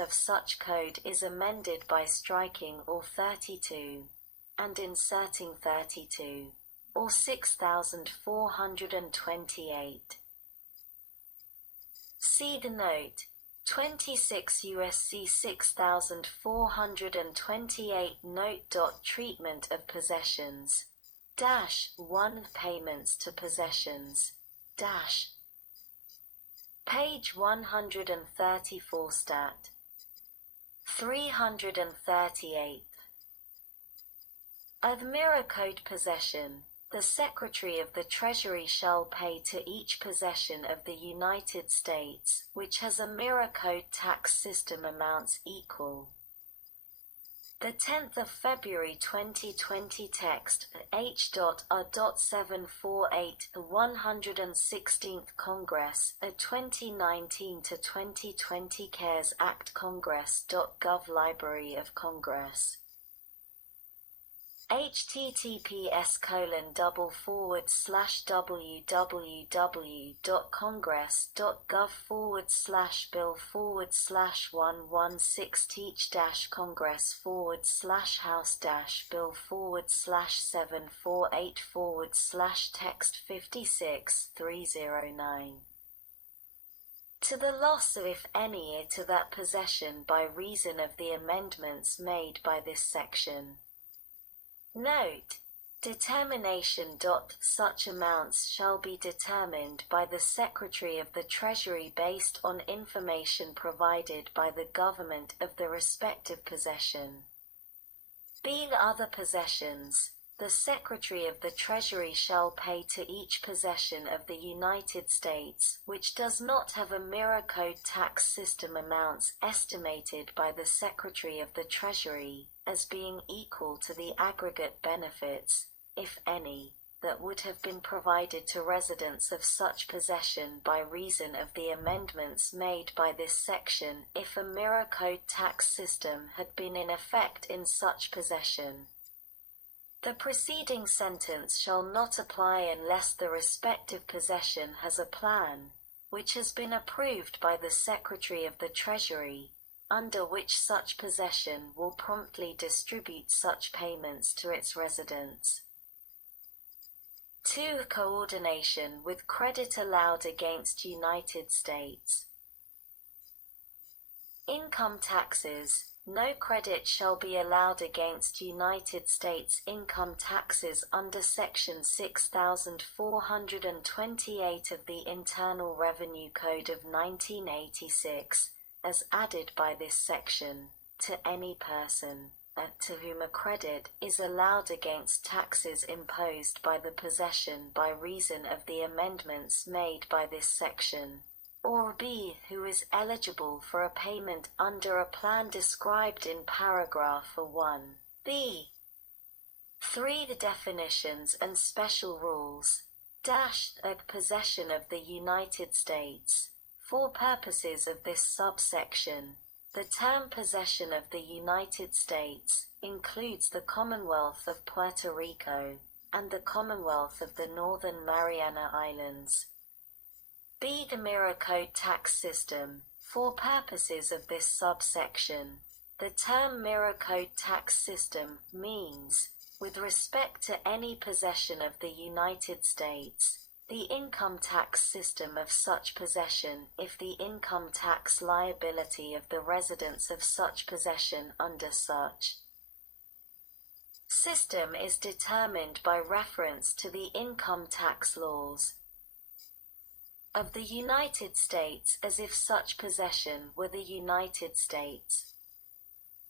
of such code is amended by striking or 32 and inserting 32 or 6428. See the note 26 USC 6428 note. Treatment of possessions -1 payments to possessions page 134 stat 338. Of mirror code possession, the Secretary of the Treasury shall pay to each possession of the United States, which has a mirror code tax system amounts equal. The 10th of February 2020 text H.A.748 116th Congress 2019-2020 CaresAct Congress.gov Library of Congress www.congress.gov/bill/116-congress/house-bill/748/text 56 309. To the loss of if any to that possession by reason of the amendments made by this section. Note: determination. Such amounts shall be determined by the Secretary of the Treasury based on information provided by the government of the respective possession. Being other possessions, the Secretary of the Treasury shall pay to each possession of the United States which does not have a mirror code tax system amounts estimated by the Secretary of the Treasury as being equal to the aggregate benefits, if any, that would have been provided to residents of such possession by reason of the amendments made by this section if a mirror code tax system had been in effect in such possession. The preceding sentence shall not apply unless the respective possession has a plan, which has been approved by the Secretary of the Treasury, under which such possession will promptly distribute such payments to its residents. 2. Coordination with credit allowed against United States. Income taxes. No credit shall be allowed against United States income taxes under Section 6428 of the Internal Revenue Code of 1986, as added by this section, to any person, to whom a credit is allowed against taxes imposed by the possession by reason of the amendments made by this section, or B. who is eligible for a payment under a plan described in paragraph 1. B. 3. The definitions and special rules. Possession of the United States. For purposes of this subsection, the term possession of the United States includes the Commonwealth of Puerto Rico and the Commonwealth of the Northern Mariana Islands. B. The mirror code tax system. For purposes of this subsection, the term mirror code tax system means, with respect to any possession of the United States, the income tax system of such possession if the income tax liability of the residents of such possession under such system is determined by reference to the income tax laws of the United States as if such possession were the United States.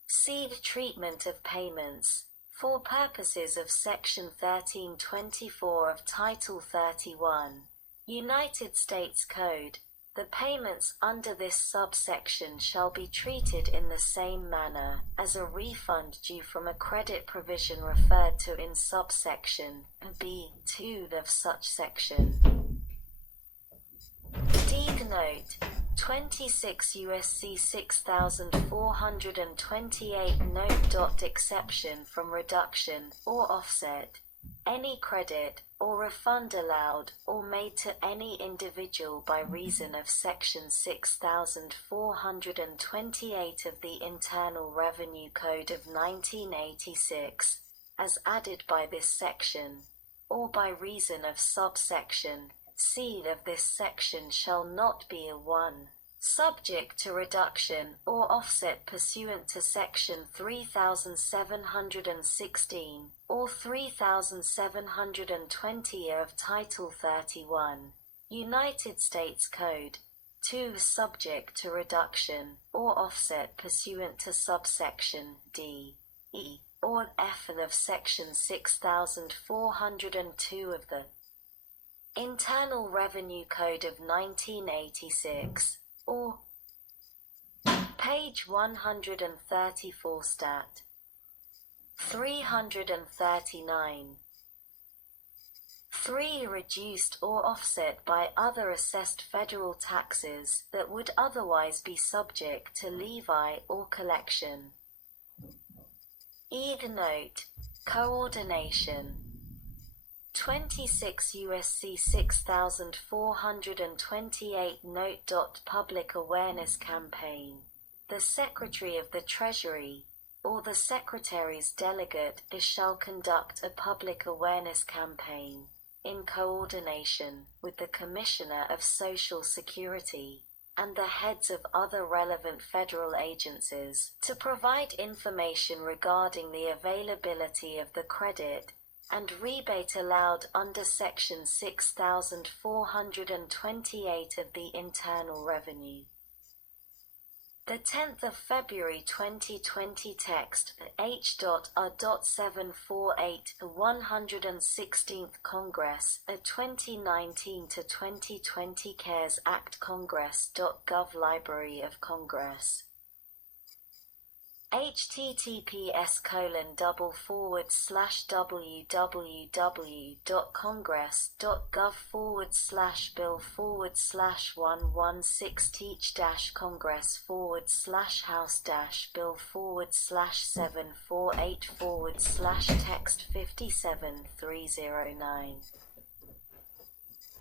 See the treatment of payments. For purposes of Section 1324 of Title 31, United States Code, the payments under this subsection shall be treated in the same manner as a refund due from a credit provision referred to in subsection B2 of such section. D. Note 26 USC 6428 note. Exception from reduction or offset. Any credit or refund allowed or made to any individual by reason of Section 6428 of the Internal Revenue Code of 1986, as added by this section, or by reason of subsection C of this section shall not be a 1. Subject to reduction or offset pursuant to Section 3716 or 3720 of Title 31, United States Code. 2. Subject to reduction or offset pursuant to subsection D, E, or F of Section 6402 of the Internal Revenue Code of 1986. Or page 134 stat 339. 3. Reduced or offset by other assessed federal taxes that would otherwise be subject to levy or collection. Ed note, coordination. 26 U.S.C. 6428 Note. Public Awareness Campaign. The Secretary of the Treasury, or the Secretary's delegate, shall conduct a public awareness campaign, in coordination with the Commissioner of Social Security, and the heads of other relevant federal agencies, to provide information regarding the availability of the credit and rebate allowed under Section 6428 of the Internal Revenue. The 10th of February 2020 text H.R.748 116th Congress 2019-2020 CARES Act Congress.gov Library of Congress https://www.congress.gov/bill/746-congress/text 57309.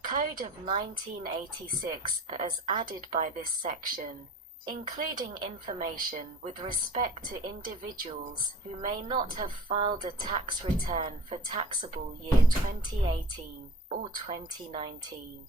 Code of 1986 as added by this section, including information with respect to individuals who may not have filed a tax return for taxable year 2018 or 2019.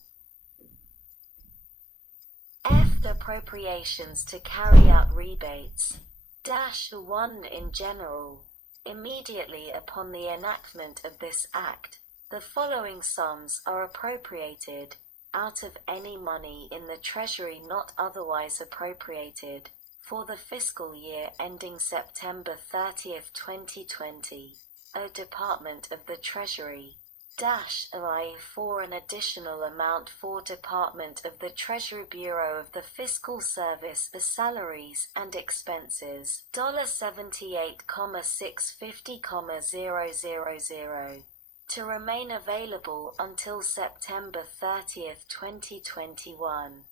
F. The appropriations to carry out rebates. 1. In general, immediately upon the enactment of this Act, the following sums are appropriated out of any money in the Treasury not otherwise appropriated, for the fiscal year ending September 30, 2020, a Department of the Treasury, I for an additional amount for Department of the Treasury Bureau of the Fiscal Service the salaries and expenses, $78,650,000. To remain available until September 30, 2021.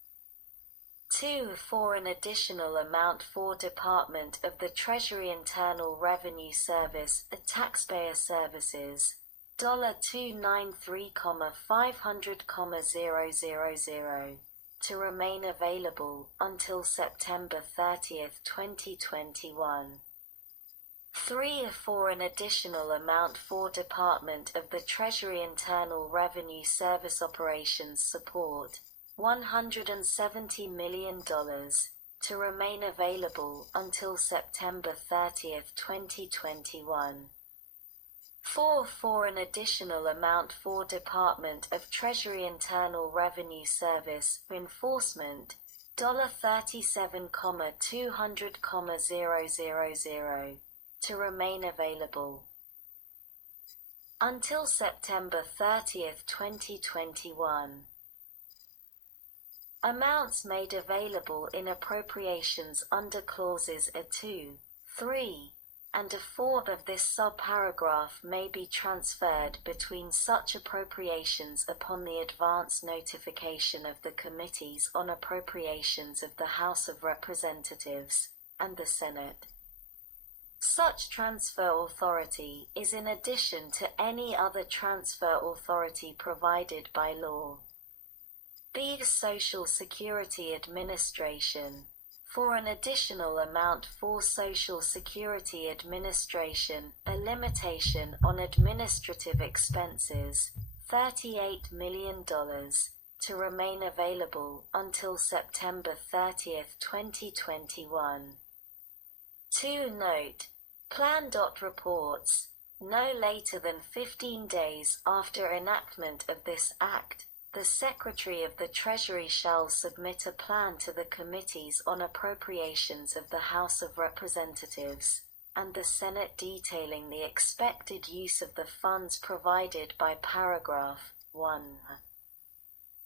2. For an additional amount for Department of the Treasury Internal Revenue Service Taxpayer Services, $293,500,000. To remain available until September 30, 2021. 3. For an additional amount for Department of the Treasury Internal Revenue Service Operations Support, $170 million, to remain available until September 30, 2021. 4. For an additional amount for Department of Treasury Internal Revenue Service Enforcement, $37,200,000. To remain available until September 30, 2021. Amounts made available in appropriations under clauses A2, 3, and A4 of this subparagraph may be transferred between such appropriations upon the advance notification of the Committees on Appropriations of the House of Representatives and the Senate. Such transfer authority is in addition to any other transfer authority provided by law. B. Social Security Administration. For an additional amount for Social Security Administration, a limitation on administrative expenses, $38 million, to remain available until September 30, 2021. 2. Note: Plan. Reports, no later than 15 days after enactment of this Act, the Secretary of the Treasury shall submit a plan to the Committees on Appropriations of the House of Representatives and the Senate detailing the expected use of the funds provided by Paragraph 1.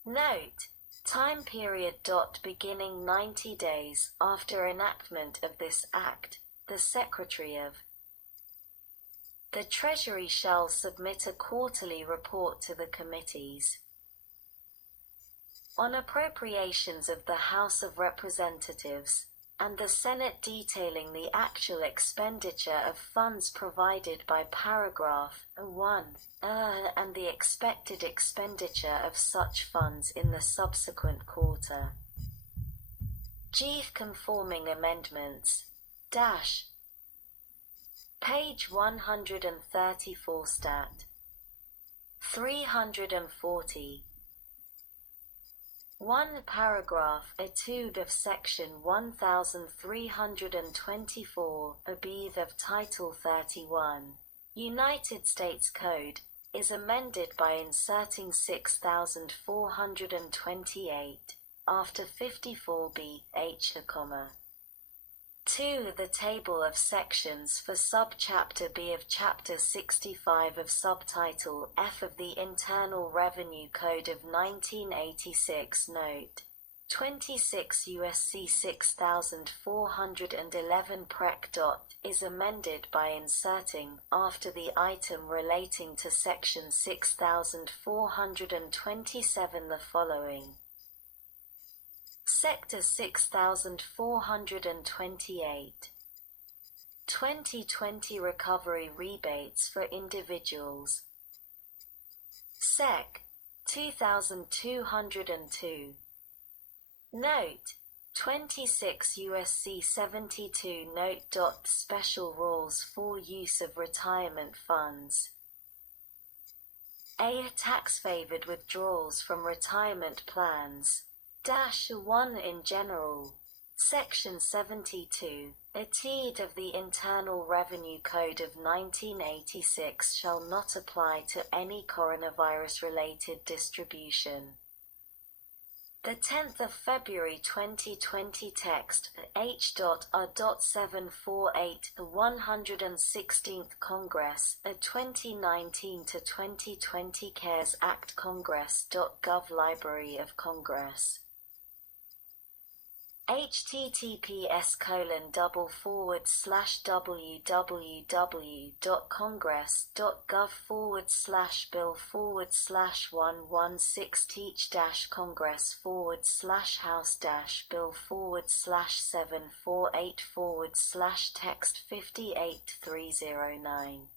Note: Time period. Beginning 90 days after enactment of this Act, the Secretary of the Treasury shall submit a quarterly report to the Committees on Appropriations of the House of Representatives and the Senate detailing the actual expenditure of funds provided by Paragraph 1, and the expected expenditure of such funds in the subsequent quarter. G. Conforming amendments. Page 134 Stat. 340. 1. Paragraph etude of Section 1324 above of Title 31, United States Code, is amended by inserting 6428 after 54b h, 2. The table of sections for Subchapter B of Chapter 65 of Subtitle F of the Internal Revenue Code of 1986. Note: 26 U.S.C. 6411 Prec. is amended by inserting, after the item relating to Section 6427, the following. Sector 6428. 2020 Recovery Rebates for Individuals. Sec. 2202. Note: 26 U.S.C. 72 Note. Special rules for use of retirement funds. A. Tax-favored withdrawals from retirement plans. 1 in general. Section 72, etude of the Internal Revenue Code of 1986 shall not apply to any coronavirus-related distribution. The 10th of February 2020 text H.A.748 The 116th Congress, a 2019-2020 CARES Act Congress.gov Library of Congress. https://www.congress.gov/bill/116 teach-congress/house-bill/748 text 58309.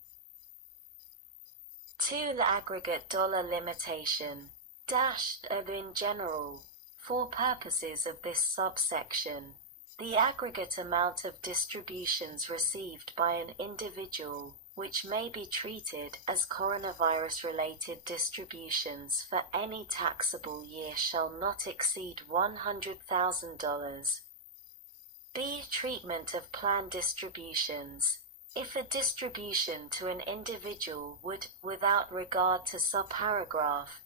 2. The aggregate dollar limitation. In general. For purposes of this subsection, the aggregate amount of distributions received by an individual, which may be treated as coronavirus-related distributions for any taxable year, shall not exceed $100,000. B. Treatment of plan distributions. If a distribution to an individual would, without regard to subparagraph,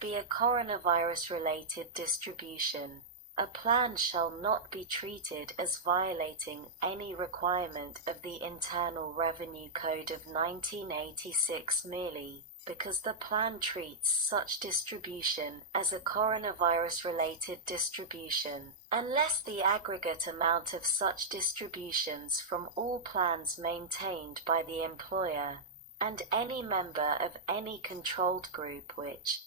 be a coronavirus-related distribution, a plan shall not be treated as violating any requirement of the Internal Revenue Code of 1986 merely because the plan treats such distribution as a coronavirus-related distribution, unless the aggregate amount of such distributions from all plans maintained by the employer and any member of any controlled group which